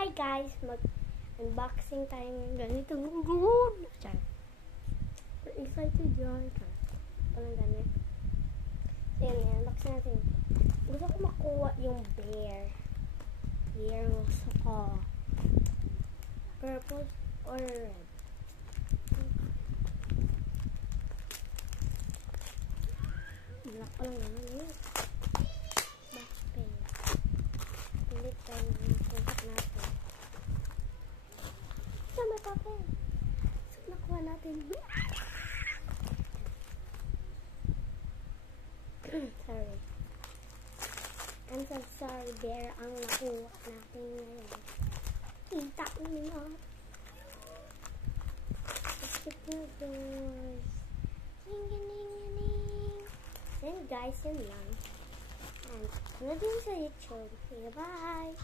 Hi guys! Mag-unboxing tayo ng ganito. Char. Excited yan. Char. Parang ganit. So yun, unboxing natin. Gusto ko makuha yung bear. Bear ng gusto ko. Purple or red. Black pa lang naman yun. Backpack. Pilit tayo ng contact natin. Saan may papel? Saan nakuha natin? Sorry. I'm so sorry, bear ang nakuha natin ngayon. Kita nyo. Skip na doors. Ring-a-ling-a-ling. Then guys, yun lang. And, ano din sa YouTube. Okay, bye!